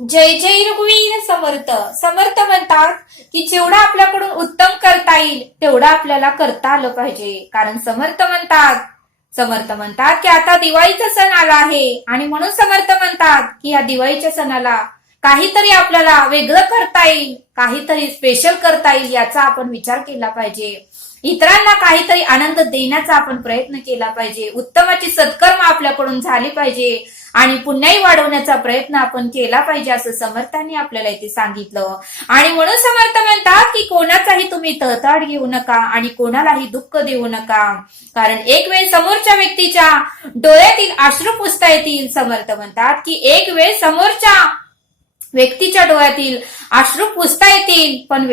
जय जय रघुवीर समर्थ. समर्थ म्हणतात की जेवढा आपल्याकडून उत्तम करता येईल तेवढा आपल्याला करता आलं पाहिजे. कारण समर्थ म्हणतात की आता दिवाळीचा सण आला आहे आणि म्हणून समर्थ म्हणतात की या दिवाळीच्या सणाला काहीतरी आपल्याला वेगळं करता येईल, काहीतरी स्पेशल करता येईल याचा आपण विचार केला पाहिजे. इतरांना काहीतरी आनंद देण्याचा आपण प्रयत्न केला पाहिजे. उत्तमाची सत्कर्म आपल्याकडून झाली पाहिजे आणि पुण्याई वाढवण्याचा प्रयत्न आपण केला पाहिजे असं समर्थांनी आपल्याला इथे सांगितलं. आणि म्हणून समर्थ म्हणतात की कोणाचाही तुम्ही तळतळ घेऊ नका आणि कोणालाही दुःख देऊ नका. कारण एक वेळ समोरच्या व्यक्तीच्या डोळ्यातील अश्रू पुसता येतील. समर्थ म्हणतात की एक वेळ समोरच्या व्यक्तीच्या डोळ्यातील अश्रू पुसता येतील पण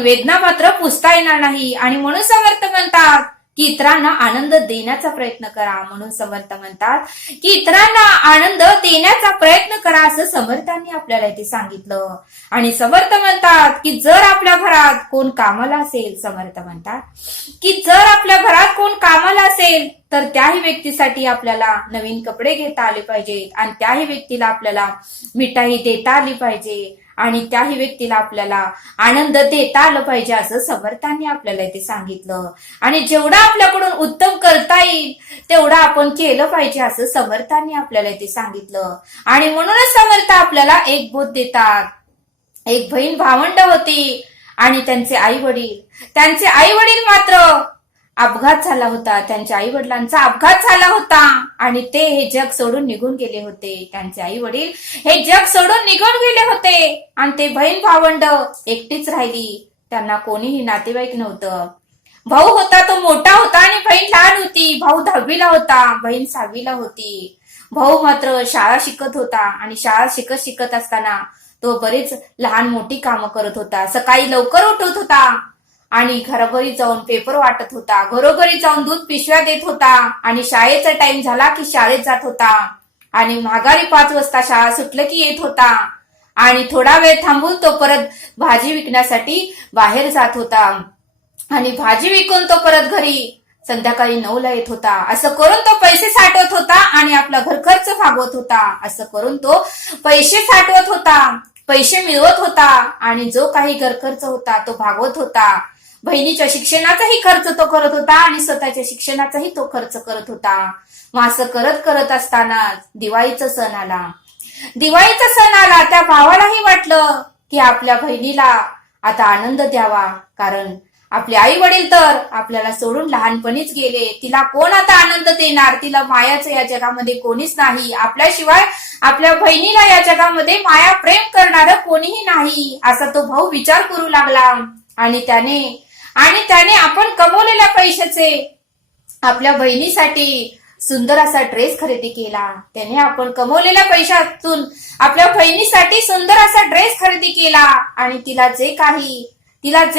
वेदना मात्र पुसता येणार नाही. आणि म्हणून समर्थ म्हणतात की इतरांना आनंद देण्याचा प्रयत्न करा. म्हणून समर्थ म्हणतात की इतरांना आनंद देण्याचा प्रयत्न करा असं समर्थांनी आपल्याला इथे सांगितलं. आणि समर्थ म्हणतात की जर आपल्या घरात कोण कामाला असेल, समर्थ म्हणतात की जर आपल्या घरात कोण कामाला असेल तर त्याही व्यक्तीसाठी आपल्याला नवीन कपडे घेता आले पाहिजेत आणि त्याही व्यक्तीला आपल्याला मिठाई देता आली पाहिजे आणि त्याही व्यक्तीला आपल्याला आनंद देता आलं पाहिजे असं समर्थांनी आपल्याला इथे सांगितलं. आणि जेवढा आपल्याकडून उत्तम करता येईल तेवढं आपण केलं पाहिजे असं समर्थांनी आपल्याला इथे सांगितलं. आणि म्हणूनच समर्थ आपल्याला एक बोध देतात. एक बहीण भावंड होती आणि त्यांचे आई वडील मात्र अपघात झाला होता. त्यांच्या आई वडिलांचा अपघात झाला होता आणि ते हे जग सोडून निघून गेले होते. त्यांचे आई वडील हे जग सोडून निघून गेले होते आणि ते बहीण भावंड एकटीच राहिली. त्यांना कोणीही नातेवाईक नव्हतं. भाऊ होता तो मोठा होता आणि बहीण लहान होती. भाऊ 10वीला होता, बहीण 6वीला होती. भाऊ मात्र शाळा शिकत होता आणि शाळा शिकत असताना तो बरेच लहान मोठी कामं करत होता. सकाळी लवकर उठत होता आणि घरोघरी जाऊन पेपर वाटत होता, घरोघरी जाऊन दूध पिशव्या देत होता आणि शाळेचा टाइम झाला की शाळेत जात होता आणि माघारी 5 वाजता शाळा सुटलं की येत होता आणि थोडा वेळ थांबून तो परत भाजी विकण्यासाठी बाहेर जात होता आणि भाजी विकून तो परत घरी संध्याकाळी 9ला येत होता. असं करून तो पैसे साठवत होता आणि आपला घर खर्च भागवत होता. असं करून तो पैसे साठवत होता, पैसे मिळवत होता आणि जो काही घर खर्च होता तो भागवत होता. बहिणीच्या शिक्षणाचाही खर्च तो करत होता आणि स्वतःच्या शिक्षणाचाही तो खर्च करत होता. मग असं करत असताना दिवाळीचा सण आला. त्या भावालाही वाटलं की आपल्या बहिणीला आता आनंद द्यावा. कारण आपले आई वडील तर आपल्याला सोडून लहानपणीच गेले. तिला कोण आता आनंद देणार? तिला मायाचं या जगामध्ये कोणीच नाही. आपल्याशिवाय आपल्या बहिणीला या जगामध्ये माया प्रेम करणारं कोणीही नाही असा तो भाऊ विचार करू लागला. आणि त्याने आपण कमवलेल्या पैशाचे आपल्या बहिणीसाठी सुंदर असा ड्रेस खरेदी केला. त्याने आपण कमवलेल्या पैशातून आपल्या बहिणीसाठी सुंदर असा ड्रेस खरेदी केला आणि तिला जे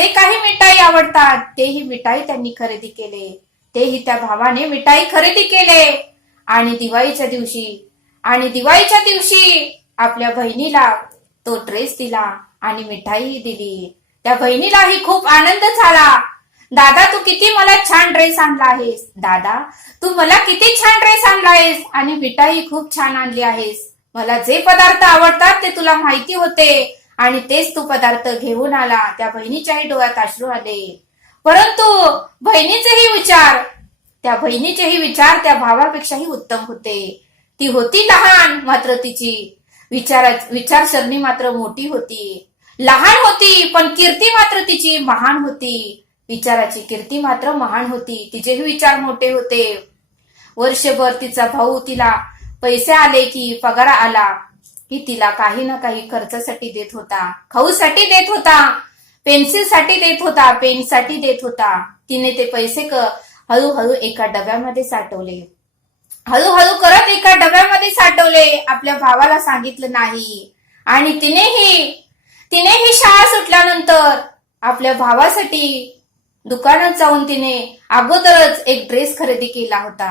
काही मिठाई आवडतात तेही मिठाई त्यांनी खरेदी केले. तेही त्या भावाने मिठाई खरेदी केले आणि दिवाळीच्या दिवशी आपल्या बहिणीला तो ड्रेस दिला आणि मिठाई दिली. त्या बहिणीलाही खूप आनंद झाला. दादा तू किती मला छान ड्रेस आणला आहेस, दादा तू मला किती छान ड्रेस आणला आहेस आणि मिठाई खूप छान आणली आहेस. मला जे पदार्थ आवडतात ते तुला माहिती होते आणि तेच तू पदार्थ घेऊन आला. त्या बहिणीच्याही डोळ्यात अश्रू आले. परंतु बहिणीचेही विचार त्या भावापेक्षाही उत्तम होते. ती होती लहान मात्र तिची विचारसरणी मात्र मोठी होती. लहान होती पण कीर्ती मात्र तिची महान होती. विचाराची कीर्ती मात्र महान होती. तिचेही विचार मोठे होते. वर्षभर तिचा भाऊ तिला पैसे आले की पगार आला की तिला काही ना काही खर्चासाठी देत होता, खाऊसाठी देत होता, पेन्सिलसाठी देत होता, पेनसाठी देत होता. तिने ते पैसे हळूहळू एका डब्यामध्ये साठवले. हळूहळू करत एका डब्यामध्ये साठवले. आपल्या भावाला सांगितलं नाही. आणि तिनेही शाळा सुटल्यानंतर आपल्या भावासाठी दुकानात जाऊन तिने अगोदरच एक ड्रेस खरेदी केला होता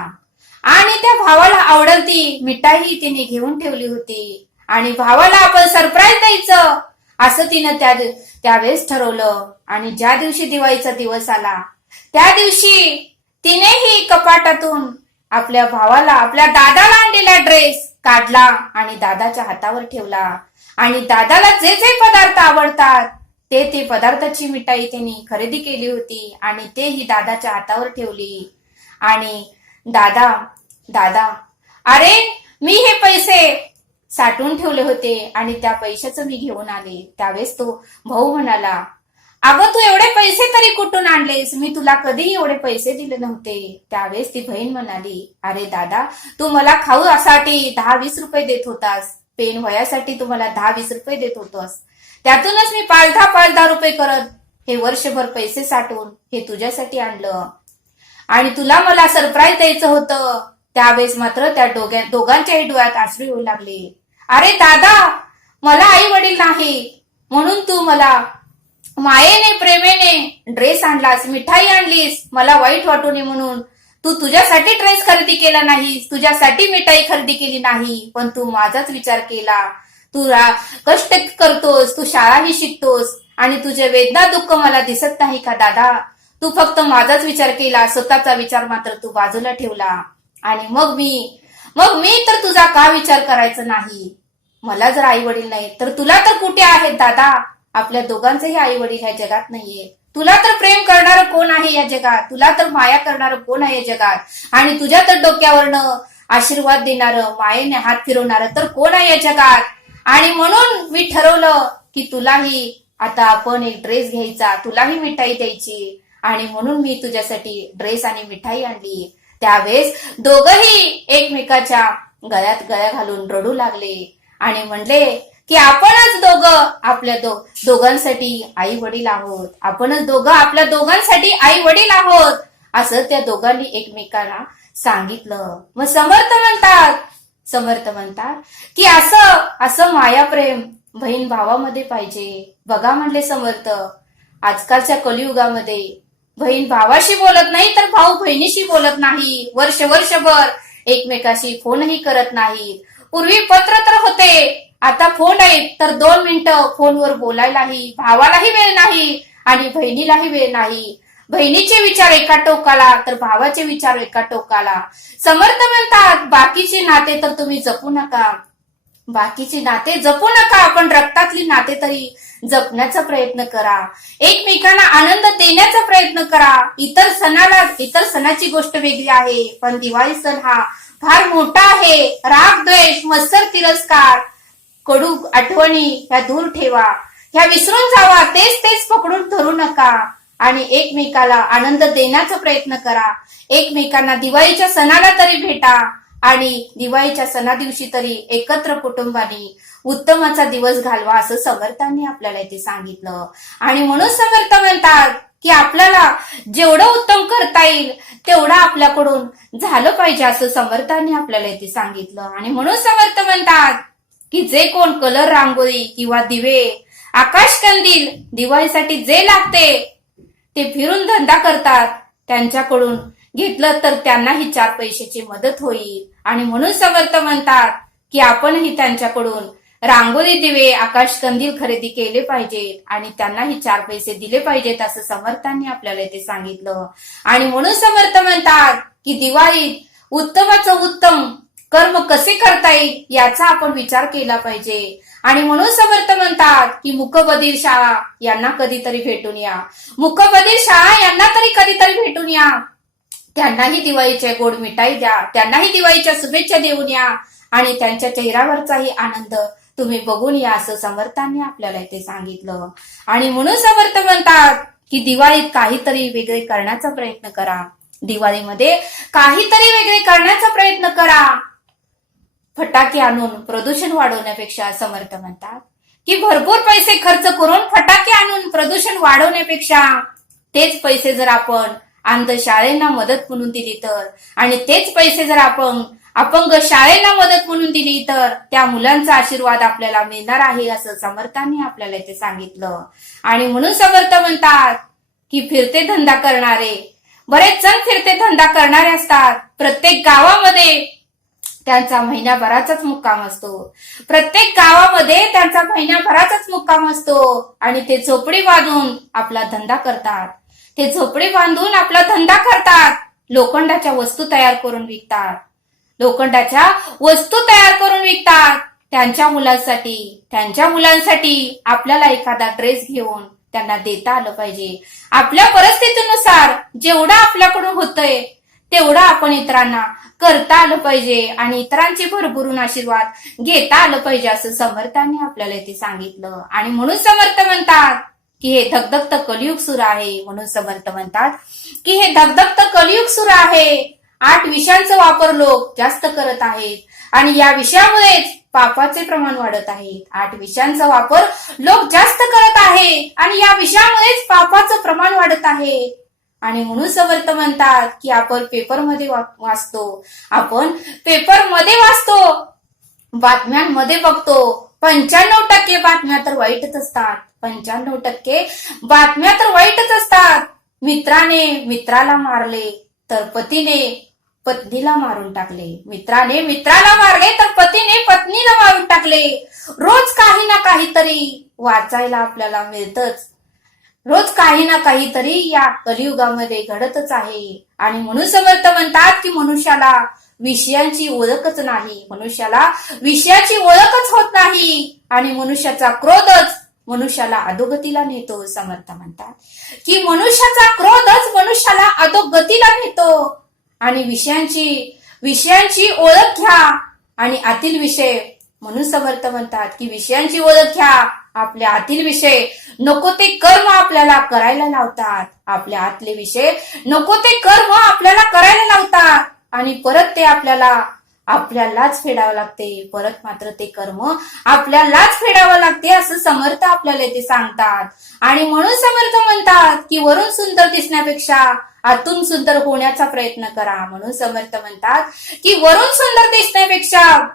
आणि त्या भावाला आवडेल ती मिठाई तिने घेऊन ठेवली होती आणि भावाला आपण सरप्राईज द्यायचं असं तिनं त्यावेळेस ठरवलं. आणि ज्या दिवशी दिवाळीचा दिवस आला त्या दिवशी तिनेही कपाटातून आपल्या भावाला, आपल्या दादाला आणलेला ड्रेस काढला आणि दादाच्या हातावर ठेवला आणि दादाला जे जे पदार्थ आवडतात ते पदार्थाची मिठाई त्यांनी खरेदी केली होती आणि ते ही दादाच्या हातावर ठेवली. आणि दादा दादा अरे मी हे पैसे साठवून ठेवले होते आणि त्या पैशाचं मी घेऊन आले. त्यावेळेस तो भाऊ म्हणाला, अगं तू एवढे पैसे तरी कुठून आणलेस? मी तुला कधीही एवढे पैसे दिले नव्हते. त्यावेळेस ती बहीण म्हणाली, अरे दादा तू मला खाऊसाठी 10-20 रुपये देत होतास, पेन वह्यासाठी तू मला 10-20 रुपये देत होतास, त्यातूनच मी 5-10 रुपये करत हे वर्षभर पैसे साठवून हे तुझ्यासाठी आणलं आणि तुला मला सरप्राईज द्यायचं होतं. त्यावेळेस मात्र त्या दोघांच्याही डोळ्यात अश्रू येऊ लागले. अरे दादा मला आई वडील नाही म्हणून तू मला मायेने प्रेमेने ड्रेस आणलास, मिठाई आणलीस, मला वाईट वाटू नये म्हणून तू तुझ्यासाठी ड्रेस खरेदी केला नाहीस, तुझ्यासाठी मिठाई खरेदी केली नाही, पण तू माझाच विचार केला. तू कष्ट करतोस, तू शाळाही शिकतोस आणि तुझे वेदना दुःख मला दिसत नाही का दादा? तू फक्त माझाच विचार केला, स्वतःचा विचार मात्र तू बाजूला ठेवला. आणि मग मी तर तुझा का विचार करायचा नाही? मला जर आई वडील नाही तर तुला तर कुठे आहेत दादा? आपल्या दोघांचेही आई वडील ह्या जगात नाहीये. तुला तर प्रेम करणारं कोण आहे या जगात? तुला तर माया करणारं कोण आहे या जगात? आणि तुझ्या तर डोक्यावरनं आशीर्वाद देणारं, मायेने हात फिरवणारं तर कोण आहे या जगात? आणि म्हणून मी ठरवलं की तुलाही आता आपण एक ड्रेस घ्यायचा, तुलाही मिठाई द्यायची आणि म्हणून मी तुझ्यासाठी ड्रेस आणि मिठाई आणली. त्यावेळेस दोघही एकमेकाच्या गळ्यात गळ्या घालून रडू लागले आणि म्हणले की आपणच दोघं आपल्या दोघांसाठी आई वडील आहोत, आपणच दोघं आपल्या दोघांसाठी आई वडील आहोत असं त्या दोघांनी एकमेकांना सांगितलं. मग समर्थ म्हणतात की असं माया प्रेम बहीण भावामध्ये पाहिजे. बघा म्हणले समर्थ, आजकालच्या कलियुगामध्ये बहीण भावाशी बोलत नाही तर भाऊ बहिणीशी बोलत नाही, वर्षभर एकमेकाशी फोनही करत नाही. पूर्वी पत्र तर होते, आता फोन आहेत तर 2 मिनिटं फोनवर बोलायलाही भावालाही वेळ नाही आणि बहिणीलाही वेळ नाही. बहिणीचे विचार एका टोकाला तर भावाचे विचार एका टोकाला. समर्थ म्हणतात बाकीचे नाते तर तुम्ही जपू नका, बाकीची नाते जपू नका, पण रक्तातली नाते तरी जपण्याचा प्रयत्न करा, एकमेकांना आनंद देण्याचा प्रयत्न करा. इतर सणाची गोष्ट वेगळी आहे, पण दिवाळी सण हा फार मोठा आहे. राग द्वेष मत्सर तिरस्कार कडू आठवणी ह्या दूर ठेवा, ह्या विसरून जावा, तेच पकडून धरू नका आणि एकमेकाला आनंद देण्याचा प्रयत्न करा. एकमेकांना दिवाळीच्या सणाला तरी भेटा आणि दिवाळीच्या सणा दिवशी तरी एकत्र कुटुंबाने उत्तमाचा दिवस घालवा असं समर्थांनी आपल्याला इथे सांगितलं. आणि म्हणून समर्थ म्हणतात की आपल्याला जेवढं उत्तम करता येईल तेवढं आपल्याकडून झालं पाहिजे असं समर्थांनी आपल्याला इथे सांगितलं. आणि म्हणून समर्थ म्हणतात की जे कोण कलर रांगोळी किंवा दिवे, आकाश कंदील दिवाळीसाठी जे लागते ते फिरून धंदा करतात त्यांच्याकडून घेतलं तर त्यांनाही 4 पैशाची मदत होईल. आणि म्हणून समर्थ म्हणतात की आपणही त्यांच्याकडून रांगोळी दिवे आकाश कंदील खरेदी केले पाहिजेत आणि त्यांनाही 4 पैसे दिले पाहिजेत असं समर्थांनी आपल्याला इथे सांगितलं. आणि म्हणून समर्थ म्हणतात की दिवाळीत उत्तमाचं उत्तम कर्म कसे करता येईल याचा आपण विचार केला पाहिजे. आणि म्हणून समर्थ म्हणतात की मुकबधीर शाळा यांना कधीतरी भेटून या, मुकबधीर शाळा यांना तरी कधीतरी भेटून या, त्यांनाही दिवाळीच्या गोड मिठाई द्या, त्यांनाही दिवाळीच्या शुभेच्छा देऊन या आणि त्यांच्या चेहऱ्यावरचाही आनंद तुम्ही बघून या असं समर्थांनी आपल्याला इथे सांगितलं. आणि म्हणून समर्थ म्हणतात की दिवाळीत काहीतरी वेगळे करण्याचा प्रयत्न करा, दिवाळीमध्ये काहीतरी वेगळे करण्याचा प्रयत्न करा. फटाके आणून प्रदूषण वाढवण्यापेक्षा समर्थ म्हणतात की भरपूर पैसे खर्च करून फटाके आणून प्रदूषण वाढवण्यापेक्षा तेच पैसे जर आपण अंध शाळेंना मदत म्हणून दिली तर आणि तेच पैसे जर आपण अपंग शाळेला मदत म्हणून दिली तर त्या मुलांचा आशीर्वाद आपल्याला मिळणार आहे असं समर्थांनी आपल्याला इथे सांगितलं. आणि म्हणून समर्थ म्हणतात की फिरते धंदा करणारे, बरेच जण फिरते धंदा करणारे असतात. प्रत्येक गावामध्ये त्यांचा महिन्याभराचाच मुक्काम असतो, प्रत्येक गावामध्ये त्यांचा महिन्याभराचाच मुक्काम असतो आणि ते झोपडी बांधून आपला धंदा करतात, ते झोपडी बांधून आपला धंदा करतात, लोखंडाच्या वस्तू तयार करून विकतात, लोखंडाच्या वस्तू तयार करून विकतात त्यांच्या मुलांसाठी आपल्याला एखादा ड्रेस घेऊन त्यांना देता आलं पाहिजे. आपल्या परिस्थितीनुसार जेवढं आपल्याकडून होतंय तेवढं आपण इतरांना करता आलं पाहिजे आणि इतरांचे भरभरून आशीर्वाद घेता आलं पाहिजे असं समर्थांनी आपल्याला इथे सांगितलं. आणि म्हणून समर्थ म्हणतात की हे धगधगतं कलियुग सुरू आहे. म्हणून समर्थ म्हणतात की हे धगधगतं कलियुग सुरू आहे. 8 विषयांचा वापर लोक जास्त करत आहेत आणि या विषयामुळेच पापाचे प्रमाण वाढत आहे. 8 विषयांचा वापर लोक जास्त करत आहेत आणि या विषयामुळेच पापाचं प्रमाण वाढत आहे. आणि म्हणून समर्थ म्हणतात की आपण पेपरमध्ये वाचतो, बातम्यांमध्ये बघतो, 95% बातम्या तर वाईटच असतात. 95% बातम्या तर वाईटच असतात. मित्राने मित्राला मारले तर पतीने पत्नीला मारून टाकले. मित्राने मित्राला मारले तर पतीने पत्नीला मारून टाकले. रोज काही ना काहीतरी वाचायला आपल्याला मिळतच. रोज काही ना काहीतरी या कलियुगामध्ये घडतच आहे. आणि म्हणून समर्थ म्हणतात की मनुष्याला विषयांची ओळखच होत नाही आणि मनुष्याचा क्रोधच मनुष्याला अधोगतीला नेतो. समर्थ म्हणतात की मनुष्याचा क्रोधच मनुष्याला अधोगतीला नेतो. आणि विषयांची ओळख घ्या आणि आतील विषय, म्हणून समर्थ म्हणतात की विषयांची ओळख घ्या. आपल्या आतील विषय नको ते कर्म आपल्याला करायला लावतात. आपल्या आतले विषय नको ते कर्म आपल्याला करायला लावतात आणि परत ते आपल्यालाच फेडावं लागते. परत मात्र ते कर्म आपल्यालाच फेडावं लागते असं समर्थ आपल्याला ते सांगतात. आणि म्हणून समर्थ म्हणतात की वरून सुंदर दिसण्यापेक्षा आतून सुंदर होण्याचा प्रयत्न करा. म्हणून समर्थ म्हणतात की वरून सुंदर दिसण्यापेक्षा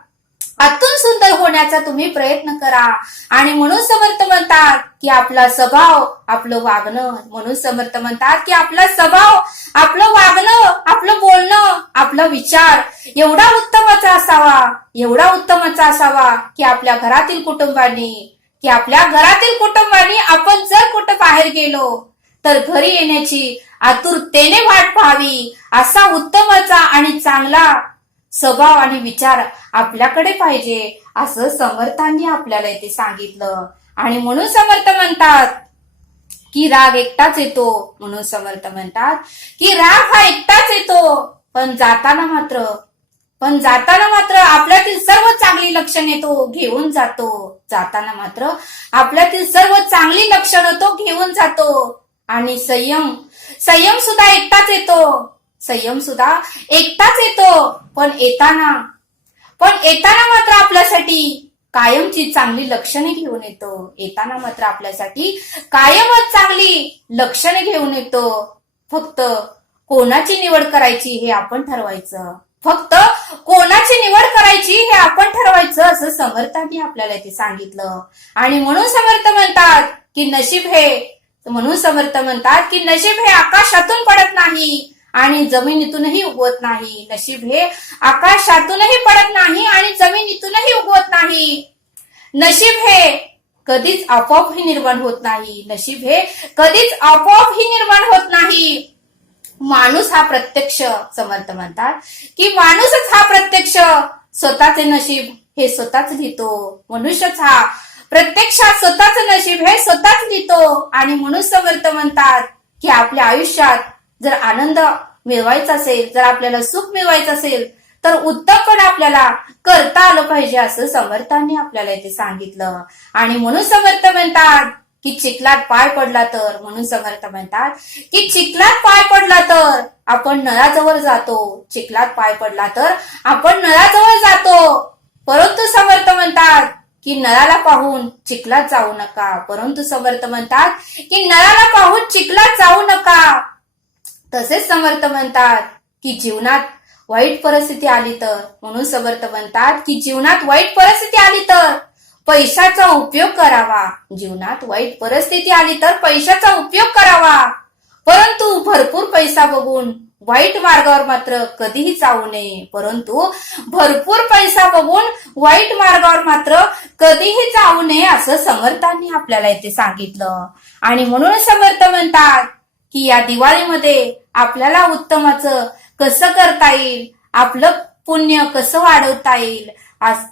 आतून सुंदर होण्याचा तुम्ही प्रयत्न करा. आणि म्हणून समर्थ म्हणतात की आपला स्वभाव, आपलं वागणं, म्हणून समर्थ म्हणतात की आपला स्वभाव, आपलं वागणं, आपलं बोलणं, आपला विचार एवढा उत्तमाचा असावा की आपल्या घरातील कुटुंबांनी आपण जर कुठं बाहेर गेलो तर घरी येण्याची आतुरतेने वाट पाहावी. असा उत्तमाचा आणि चांगला स्वभाव आणि विचार आपल्याकडे पाहिजे असं समर्थांनी आपल्याला इथे सांगितलं. आणि म्हणून समर्थ म्हणतात की राग एकटाच येतो. म्हणून समर्थ म्हणतात की राग हा एकटाच येतो, पण जाताना मात्र आपल्यातील सर्व चांगली लक्षणे तो घेऊन जातो. घेऊन जातो. आणि संयम सुद्धा एकटाच येतो. पण येताना मात्र आपल्यासाठी कायमची चांगली लक्षणे घेऊन येतो. फक्त कोणाची निवड करायची हे आपण ठरवायचं असं समर्थांनी आपल्याला इथे सांगितलं. आणि म्हणून समर्थ म्हणतात की नशीब हे आकाशातून पडत नाही आणि जमिनीतूनही उगवत नाही. नशीब हे आकाशातूनही पडत नाही आणि जमिनीतूनही उगवत नाही. नशीब हे कधीच आपोआपही निर्माण होत नाही. माणूस हा प्रत्यक्ष, समर्थ म्हणतात की माणूसच हा प्रत्यक्ष स्वतःचे नशीब हे स्वतःच लिहितो. मनुष्यच हा प्रत्यक्षात स्वतःच नशीब हे स्वतःच लिहितो. आणि म्हणून समर्थ म्हणतात की आपल्या आयुष्यात जर आनंद मिळवायचा असेल, जर आपल्याला सुख मिळवायचं असेल तर उत्तमपणे आपल्याला करता आलं पाहिजे असं समर्थांनी आपल्याला इथे सांगितलं. आणि म्हणून समर्थ म्हणतात की चिखलात पाय पडला तर आपण नळाजवळ जातो. परंतु समर्थ म्हणतात की नळाला पाहून चिखलात जाऊ नका. तसेच समर्थ म्हणतात की जीवनात वाईट परिस्थिती आली तर, म्हणून समर्थ म्हणतात की जीवनात वाईट परिस्थिती आली तर पैशाचा उपयोग करावा. परंतु भरपूर पैसा बघून वाईट मार्गावर मात्र कधीही जाऊ नये असं समर्थांनी आपल्याला इथे सांगितलं. आणि म्हणून समर्थ म्हणतात की या दिवाळीमध्ये आपल्याला उत्तमाचं कसं करता येईल, आपलं पुण्य कसं वाढवता येईल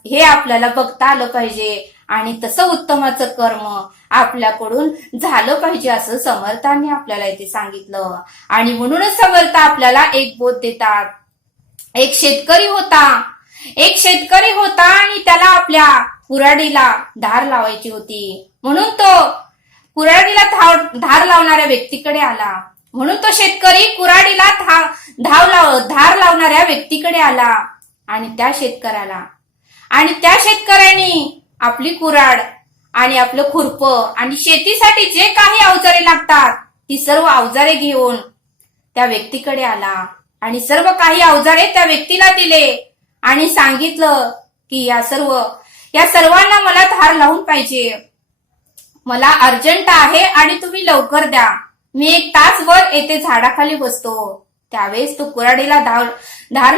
हे आपल्याला बघता आलं पाहिजे आणि तसं उत्तमाचं कर्म आपल्याकडून झालं पाहिजे असं समर्थांनी आपल्याला इथे सांगितलं. आणि म्हणूनच समर्थ आपल्याला एक बोध देतात. एक शेतकरी होता आणि त्याला आपल्या कुऱ्हाडीला धार लावायची होती. म्हणून तो कुऱ्हाडीला धार लावणाऱ्या व्यक्तीकडे आला. म्हणून तो शेतकरी कुऱ्हाडीला धार लावणाऱ्या व्यक्तीकडे आला आणि त्या शेतकऱ्याने आपली कुऱ्हाड आणि आपलं खुरपं आणि शेतीसाठी जे काही अवजारे लागतात ती सर्व अवजारे घेऊन त्या व्यक्तीकडे आला आणि सर्व काही अवजारे त्या व्यक्तीला दिले आणि सांगितलं की या सर्वांना मला धार लावून पाहिजे, मला अर्जंट आहे आणि तुम्ही लवकर द्या, मी 1 तासभर येथे झाडाखाली बसतो. त्यावेळेस तो कुऱ्हाडीला धार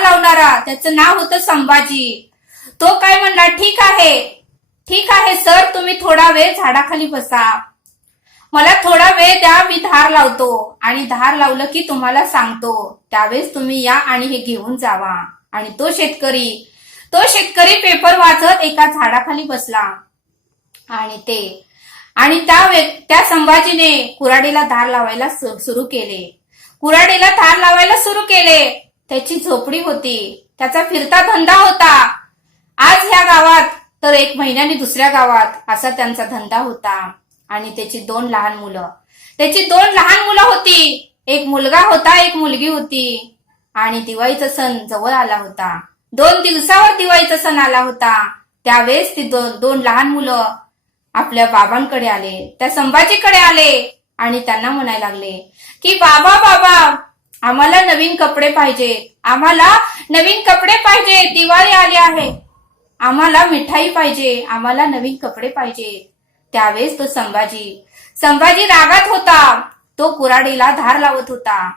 लावणारा त्याचं नाव होतं संभाजी. तो काय म्हणला, ठीक आहे सर, तुम्ही थोडा वेळ झाडाखाली बसा, मला थोडा वेळ द्या, मी धार लावतो आणि धार लावलं की तुम्हाला सांगतो, त्यावेळेस तुम्ही या आणि हे घेऊन जावा. आणि तो शेतकरी पेपर वाचत एका झाडाखाली बसला आणि त्या संभाजीने कुऱ्हाडीला धार लावायला सुरू केले. त्याची झोपडी होती, त्याचा फिरता धंदा होता. आज ह्या गावात तर 1 महिन्याने दुसऱ्या गावात असा त्यांचा धंदा होता. आणि त्याची 2 लहान मुलं होती. एक मुलगा होता, एक मुलगी होती. आणि दिवाळीचा सण जवळ आला होता. 2 दिवसावर दिवाळीचा सण आला होता. त्यावेळेस ती 2 लहान मुलं आपल्या बाबांकडे आले, त्या संभाजीकडे आले आणि त्यांना म्हणायला लागले की बाबा आम्हाला नवीन कपडे पाहिजे, दिवाळी आली आहे, आम्हाला मिठाई पाहिजे, आम्हाला नवीन कपडे पाहिजे. त्यावेळेस तो संभाजी रागात होता. तो कुऱ्हाडीला धार लावत होता.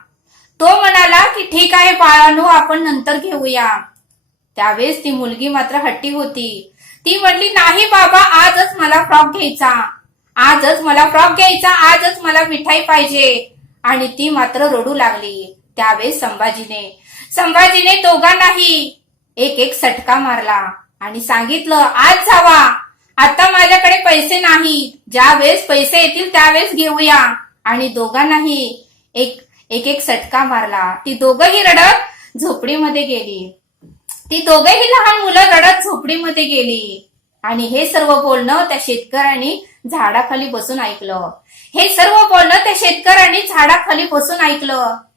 तो म्हणाला की ठीक आहे बाळांनो, आपण नंतर घेऊया. त्यावेळेस ती मुलगी मात्र हट्टी होती. ती म्हणली, नाही बाबा, आजच मला फ्रॉक घ्यायचा, आजच मला मिठाई पाहिजे. आणि ती मात्र रडू लागली. त्यावेळेस संभाजीने दोघांनाही एक सटका मारला आणि सांगितलं, आज जावा, आता माझ्याकडे पैसे नाहीत, ज्या वेळेस पैसे येतील त्यावेळेस घेऊया. आणि दोघांनाही एक सटका मारला. ती दोघंही रडत झोपडीमध्ये गेली. लहान मुलं रडत झोपडीमध्ये गेली. आणि हे सर्व बोलणं त्या शेतकऱ्यांनी झाडाखाली बसून ऐकलं.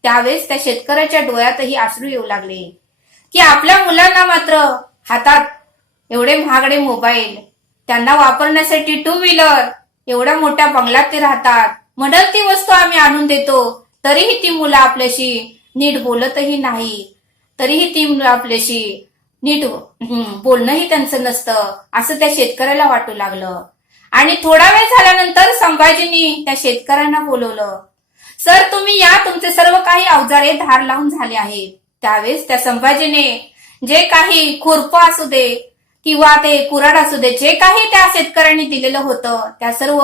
त्यावेळेस त्या शेतकऱ्याच्या डोळ्यातही अश्रू येऊ लागले की आपल्या मुलांना मात्र हातात एवढे महागडे मोबाईल, त्यांना वापरण्यासाठी 2 व्हीलर, एवढ्या मोठ्या बंगल्यात ते राहतात, म्हणत ती वस्तू आम्ही आणून देतो, तरीही ती मुलं आपल्याशी नीट बोलतही नाही, तरीही ती मुलं आपल्याशी नीट बोलणंही त्यांचं नसतं, असं त्या शेतकऱ्याला वाटू लागलं. आणि थोडा वेळ झाल्यानंतर संभाजींनी त्या शेतकऱ्यांना बोलवलं. सर, तुम्ही या, तुमचे सर्व काही अवजारे धार लावून झाले आहेत. त्यावेळेस त्या संभाजीने जे काही खुरपं असू दे किंवा ते कुऱ्हाड असू दे, जे काही त्या शेतकऱ्यांनी दिलेलं होतं त्या सर्व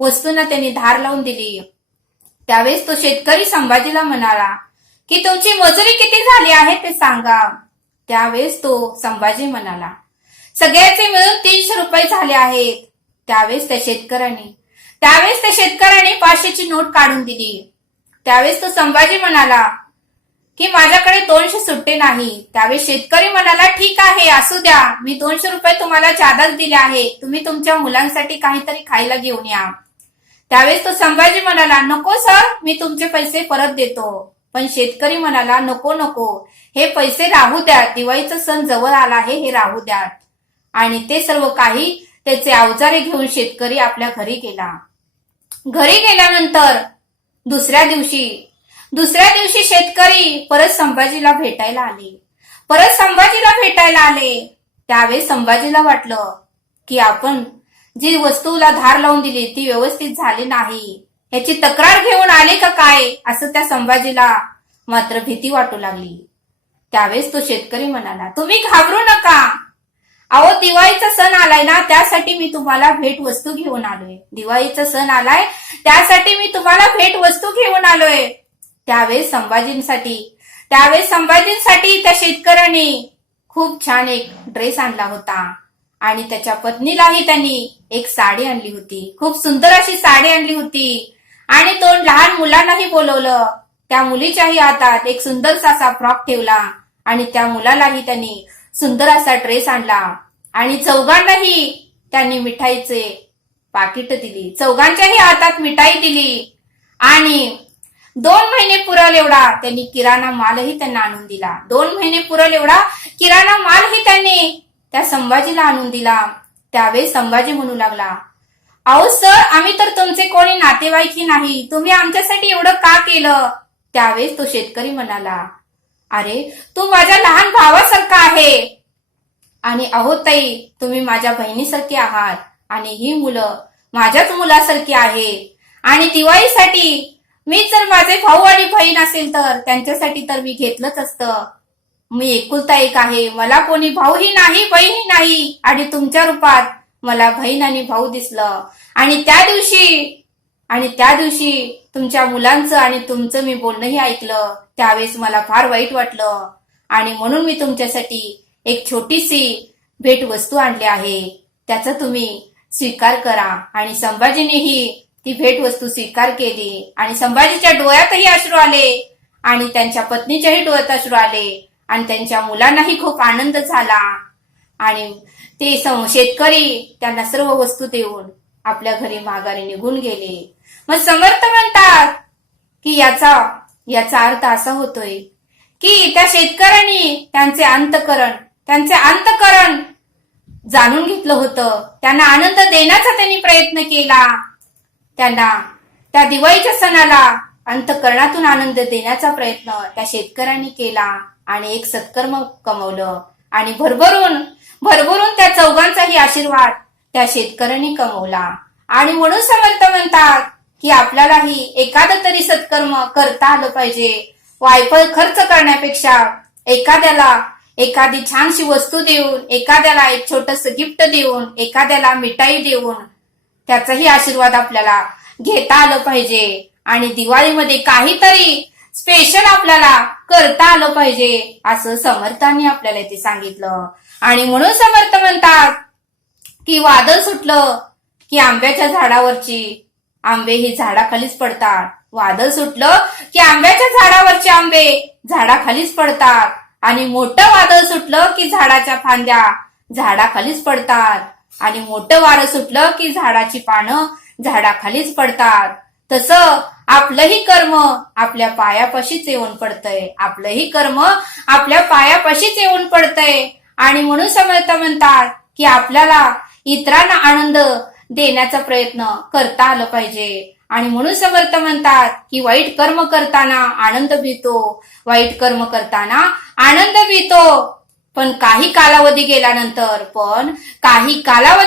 वस्तूंना त्यांनी धार लावून दिली. त्यावेळेस तो शेतकरी संभाजीला म्हणाला की तुमची मजुरी किती झाली आहे ते सांगा. त्यावेळेस तो संभाजी म्हणाला, सगळ्याचे मिळून 300 रुपये झाले आहेत. त्यावेळेस त्या शेतकऱ्याने 500ची नोट काढून दिली. त्यावेळेस तो संभाजी म्हणाला की माझ्याकडे 200 सुट्टे नाही. त्यावेळेस शेतकरी म्हणाला, ठीक आहे, असू द्या, मी 200 रुपये तुम्हाला जादाच दिले आहे, तुम्ही तुमच्या मुलांसाठी काहीतरी खायला घेऊन या. त्यावेळेस तो संभाजी म्हणाला, नको सर, मी तुमचे पैसे परत देतो. पण शेतकरी म्हणाला, नको, हे पैसे राहू द्या, दिवाळीचा सण जवळ आला आहे, हे राहू द्या. आणि ते सर्व काही त्याचे अवजारे घेऊन शेतकरी आपल्या घरी गेला. घरी गेल्यानंतर दुसऱ्या दिवशी शेतकरी परत संभाजीला भेटायला आले. त्यावेळेस संभाजीला वाटलं की आपण जी वस्तूला धार लावून दिली ती व्यवस्थित झाली नाही, याची तक्रार घेऊन आले का काय, असं त्या संभाजीला मात्र भीती वाटू लागली. त्यावेळेस तो शेतकरी म्हणाला, तुम्ही घाबरू नका, अहो दिवाळीचा सण आलाय ना, त्यासाठी मी तुम्हाला भेट वस्तू घेऊन आलोय. त्यावेळेस त्यावेळेस संभाजींसाठी त्या शेतकऱ्याने खूप छान एक ड्रेस आणला होता आणि त्याच्या पत्नीलाही त्यांनी एक साडी आणली होती. खूप सुंदर अशी साडी आणली होती आणि दोन लहान मुलांनाही बोलवलं. त्या मुलीच्याही हातात एक सुंदरसा असा फ्रॉक ठेवला आणि त्या मुलालाही त्यांनी सुंदर असा ड्रेस आणला आणि चौघांनाही त्यांनी मिठाईचे पाकिट दिली. चौघांच्याही हातात मिठाई दिली आणि 2 महिने पुरल एवढा त्यांनी किराणा मालही त्यांना आणून दिला. 2 महिने पुरल एवढा किराणा मालही त्यांनी त्या संभाजीला आणून दिला. त्यावेळेस संभाजी म्हणू लागला, अहो सर, आम्ही तर तुमचे कोणी नातेवाईकही नाही, तुम्ही आमच्यासाठी एवढं का केलं? त्यावेळेस तो शेतकरी म्हणाला, अरे तू माझ्या लहान भावासारखा आहे आणि अहो ताई, तुम्ही माझ्या बहिणीसारखी आहात आणि ही मुलं माझ्याच मुलासारखी आहेत आणि दिवाळीसाठी मी जर माझे भाऊ आणि बहीण असेल तर त्यांच्यासाठी तर मी घेतलंच असतं. मी एकुलता एक आहे, मला कोणी भाऊही नाही बहीणही नाही आणि तुमच्या रूपात मला बहीण आणि भाऊ दिसलं आणि त्या दिवशी तुमच्या मुलांचं आणि तुमचं मी बोलणंही ऐकलं. त्यावेळेस मला फार वाईट वाटलं आणि म्हणून मी तुमच्यासाठी एक छोटीशी भेटवस्तू आणली आहे, त्याचा तुम्ही स्वीकार करा. आणि संभाजीनेही ती भेटवस्तू स्वीकार केली आणि संभाजीच्या डोळ्यातही अश्रू आले आणि त्यांच्या पत्नीच्याही डोळ्यात अश्रू आले आणि त्यांच्या मुलांनाही खूप आनंद झाला आणि ते शेतकरी त्यांना सर्व वस्तू देऊन आपल्या घरी माघारी निघून गेले. मग समर्थ म्हणतात की याचा अर्थ असा होतोय की त्या शेतकऱ्यांनी त्यांचे अंतकरण जाणून घेतलं होतं. त्यांना आनंद देण्याचा त्यांनी प्रयत्न केला. त्यांना त्या दिवाळीच्या सणाला अंतकरणातून आनंद देण्याचा प्रयत्न त्या शेतकऱ्यांनी केला आणि एक सत्कर्म कमवलं आणि भरभरून त्या चौघांचाही आशीर्वाद त्या शेतकऱ्यांनी कमवला. आणि म्हणून समर्थ म्हणतात की आपल्यालाही एखादं तरी सत्कर्म करता आलं पाहिजे. वायफळ खर्च करण्यापेक्षा एखाद्याला एखादी छानशी वस्तू देऊन, एखाद्याला एक छोटस गिफ्ट देऊन, एखाद्याला मिठाई देऊन त्याचाही आशीर्वाद आपल्याला घेता आलं पाहिजे आणि दिवाळीमध्ये काहीतरी स्पेशल आपल्याला करता आलं पाहिजे असं समर्थांनी आपल्याला इथे सांगितलं. आणि म्हणून समर्थ म्हणतात की वादळ सुटलं की आंब्याच्या झाडावरची आंबे ही झाडाखालीच पडतात. वादळ सुटलं की आंब्याच्या झाडावरचे आंबे झाडाखालीच पडतात आणि मोठं वादळ सुटलं की झाडाच्या फांद्या झाडाखालीच पडतात आणि मोठं वारं सुटलं की झाडाची पानं झाडाखालीच पडतात. तसं आपलंही कर्म आपल्या पायापाशीच येऊन पडतंय. आपलंही कर्म आपल्या पायापाशीच येऊन पडतंय. आणि म्हणून समर्थ म्हणतात की आपल्याला इतरांना आनंद देण्याचा प्रयत्न करता आलं पाहिजे. आणि म्हणून समर्थ म्हणतात की वाईट कर्म करताना आनंद मिळतो, वाईट कर्म करताना आनंद मिळतो, पण काही कालावधी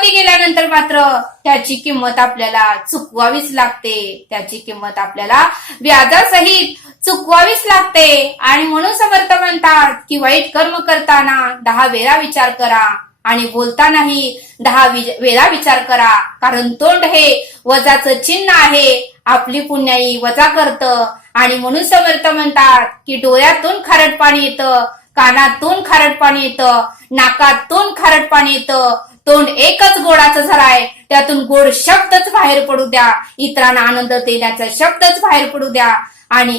गेल्यानंतर मात्र त्याची किंमत आपल्याला चुकवावीच लागते. त्याची किंमत आपल्याला व्याजासहित चुकवावीच लागते. आणि म्हणून समर्थ म्हणतात की वाईट कर्म करताना 10 वेळा विचार करा आणि बोलतानाही 10 वेळा विचार करा, कारण तोंड हे वजाचं चिन्ह आहे. आपली पुण्याई वजा करतं. आणि म्हणून समर्थ म्हणतात की डोळ्यातून खारट पाणी येतं, कानातून खारट पाणी येतं, नाकातून खारट पाणी येतं. तोंड एकच गोडाचं झराय, त्यातून गोड शब्दच बाहेर पडू द्या. इतरांना आनंद देण्याचा शब्दच बाहेर पडू द्या आणि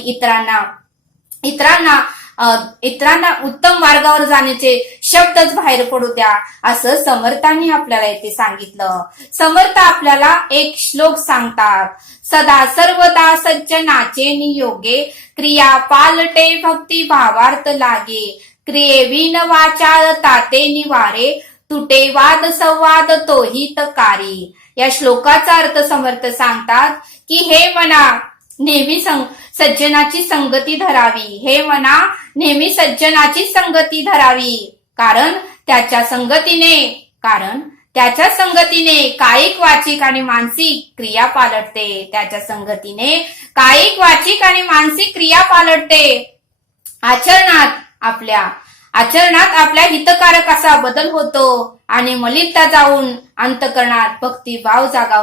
इतरांना उत्तम मार्गावर जाण्याचे शब्दच बाहेर पडू द्या, असं समर्थांनी आपल्याला इथे सांगितलं. समर्थ आपल्याला एक श्लोक सांगतात, सदा सर्वदा सज्जनाचे नियोगे, क्रिया पालटे भक्ती भावार्थ लागे, क्रियेविन वाचाळ ताते निवारे, तुटे वाद संवाद तोही तकारी. या श्लोकाचा अर्थ समर्थ सांगतात की हे मना नेहमी सज्जनाची संगती धरावी. हे मना नेहमी सज्जनाची संगती धरावी, कारण त्याच्या संगतीने कायिक वाचिक आणि मानसिक क्रिया पालटते. त्याच्या संगतीने कायिक वाचिक आणि मानसिक क्रिया पालटते. आचरणात आपल्या हितकारक असा बदल होतो आणि मलिनता जाऊन अंतकरणात भक्तिभाव जागा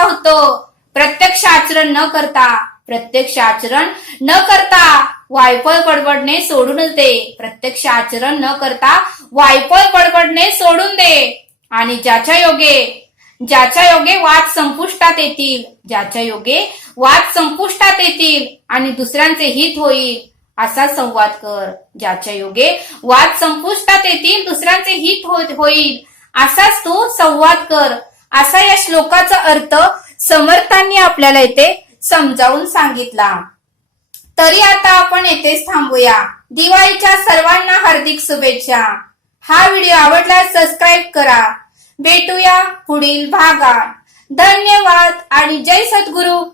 होतो. प्रत्यक्ष आचरण न करता प्रत्यक्ष आचरण न करता वायफळ बडबडणे सोडून दे. प्रत्यक्ष आचरण न करता वायफळ बडबडणे सोडून दे. आणि ज्याच्या योगे वाद संपुष्टात येतील, ज्याच्या योगे वाद संपुष्टात येतील आणि दुसऱ्यांचे हित होईल असा संवाद कर. ज्याच्या योगे वाद संपुष्टात येतील, दुसऱ्यांचे हित होईल असाच तू संवाद कर. असा या श्लोकाचा अर्थ समर्थांनी आपल्याला इथे समजावून सांगितला. तरी आता आपण येथेच थांबूया. दिवाळीच्या सर्वांना हार्दिक शुभेच्छा. हा व्हिडिओ आवडल्यास सबस्क्राईब करा. भेटूया पुढील भागात. धन्यवाद आणि जय सद्गुरू.